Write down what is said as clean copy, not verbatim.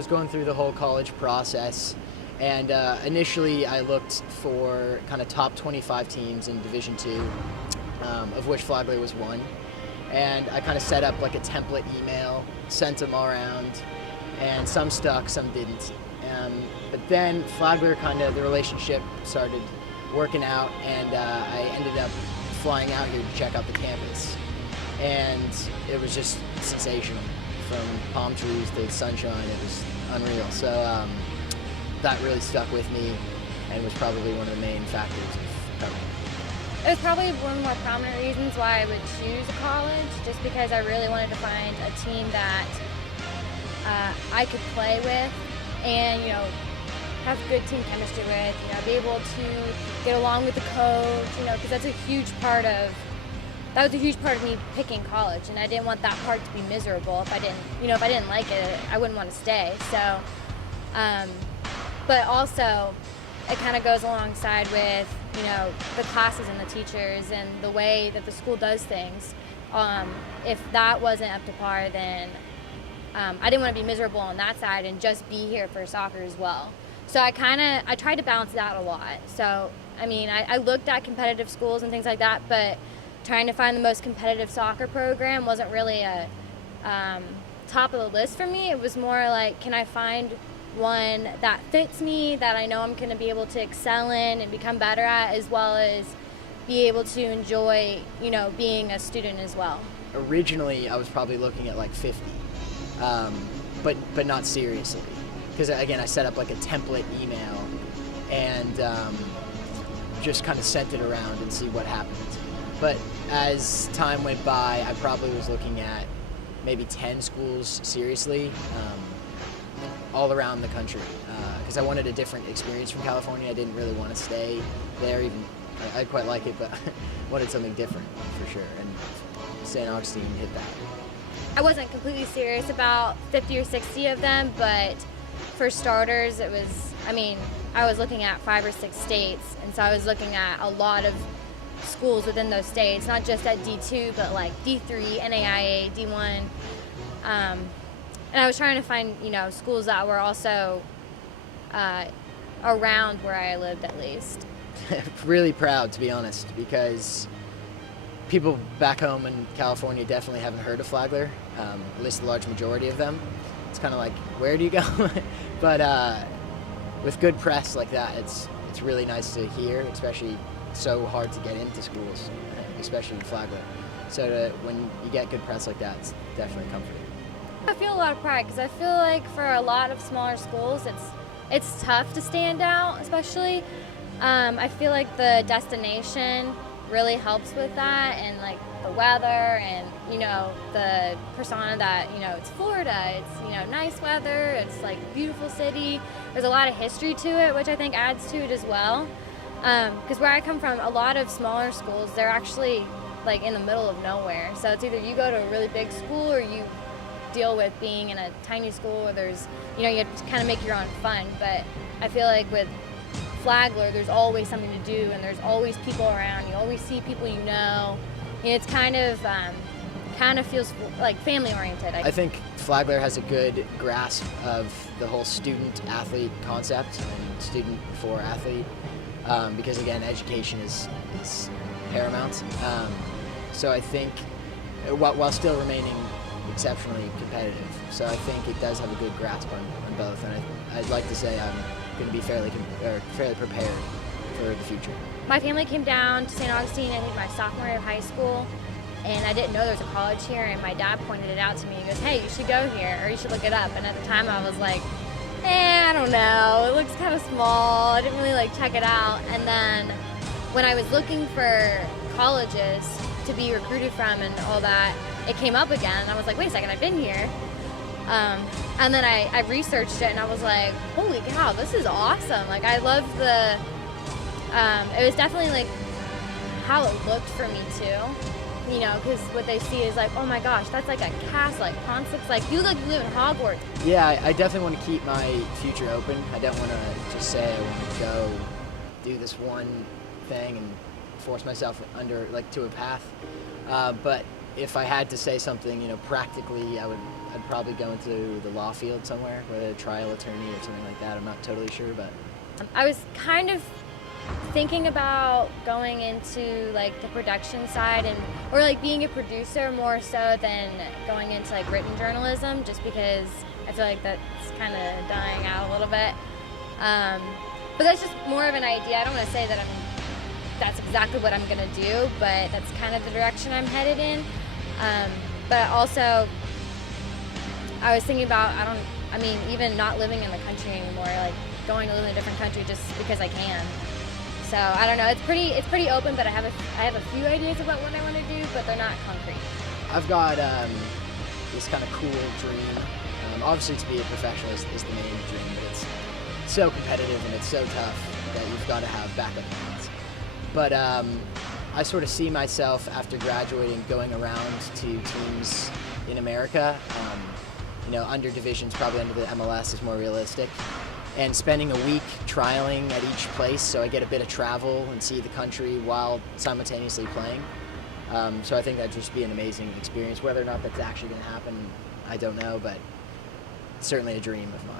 was going through the whole college process, and initially I looked for kind of top 25 teams in Division II, of which Flagler was one. And I kind of set up like a template email, sent them all around, and some stuck, some didn't. But then Flagler the relationship started working out, and I ended up flying out here to check out the campus. And it was just sensational. From palm trees to sunshine, it was unreal. So that really stuck with me and was probably one of the main factors of coming. It was probably one of the more prominent reasons why I would choose a college, just because I really wanted to find a team that I could play with and, have good team chemistry with, be able to get along with the coach, because that was a huge part of me picking college, and I didn't want that part to be miserable. If I didn't like it, I wouldn't want to stay. So, but also it kind of goes alongside with, the classes and the teachers and the way that the school does things. If that wasn't up to par, then I didn't want to be miserable on that side and just be here for soccer as well. So I tried to balance that a lot. So, I looked at competitive schools and things like that, but trying to find the most competitive soccer program wasn't really a top of the list for me. It was more like, can I find one that fits me, that I know I'm going to be able to excel in and become better at, as well as be able to enjoy, being a student as well. Originally, I was probably looking at like 50, but not seriously. Because again, I set up like a template email and just kind of sent it around and see what happened. But as time went by, I probably was looking at maybe 10 schools seriously, all around the country, because I wanted a different experience from California. I didn't really want to stay there, even I quite like it, but wanted something different for sure, and St. Augustine hit that. I wasn't completely serious about 50 or 60 of them, but for starters, it was, I was looking at 5 or 6 states, and so I was looking at a lot of schools within those states, not just at D2, but like D3, NAIA, D1. And I was trying to find, schools that were also around where I lived at least. Really proud, to be honest, because people back home in California definitely haven't heard of Flagler, at least the large majority of them. It's kind of like, where do you go? But with good press like that, it's really nice to hear, especially so hard to get into schools, especially in Flagler. So when you get good press like that, it's definitely comforting. I feel a lot of pride, because I feel like for a lot of smaller schools, it's tough to stand out, especially. I feel like the destination really helps with that, and like the weather and, the persona that, it's Florida, it's, nice weather, it's like beautiful city. There's a lot of history to it, which I think adds to it as well. Because where I come from, a lot of smaller schools, they're actually like in the middle of nowhere. So it's either you go to a really big school or you deal with being in a tiny school where there's, you have to kind of make your own fun. But I feel like with Flagler, there's always something to do, and there's always people around. You always see people it's kind of feels like family oriented. I think Flagler has a good grasp of the whole student-athlete concept and student before athlete, because again, education is paramount. So I think while still remaining exceptionally competitive. So I think it does have a good grasp on both, and I'd like to say I'm going to be fairly prepared for the future. My family came down to St. Augustine, I think my sophomore year of high school, and I didn't know there was a college here, and my dad pointed it out to me. He goes, "Hey, you should go here, or you should look it up." And at the time I was like, I don't know, it looks kind of small. I didn't really check it out. And then when I was looking for colleges to be recruited from and all that, it came up again, and I was like, wait a second, I've been here. And then I researched it, and I was like, holy cow, this is awesome. I love it was definitely how it looked for me too. Because what they see is oh my gosh, that's like a castle, concepts, you look like you live in Hogwarts. Yeah, I definitely want to keep my future open. I don't want to just say I want to go do this one thing and force myself under to a path. But if I had to say something, practically, I'd probably go into the law field somewhere, whether a trial attorney or something like that. I'm not totally sure, but I was kind of thinking about going into like the production side or like being a producer more so than going into like written journalism, just because I feel like that's kind of dying out a little bit. But that's just more of an idea. I don't want to say that that's exactly what I'm gonna do, but that's kind of the direction I'm headed in. But also, I was thinking about even not living in the country anymore, like going to live in a different country just because I can. So I don't know. It's pretty open, but I have a few ideas about what I want to do, but they're not concrete. I've got this kind of cool dream. Obviously, to be a professional is the main dream, but it's so competitive and it's so tough that you've got to have backup plans. But I sort of see myself after graduating going around to teams in America. Under divisions, probably under the MLS is more realistic. And spending a week trialing at each place, so I get a bit of travel and see the country while simultaneously playing. So I think that'd just be an amazing experience. Whether or not that's actually going to happen, I don't know, but it's certainly a dream of mine.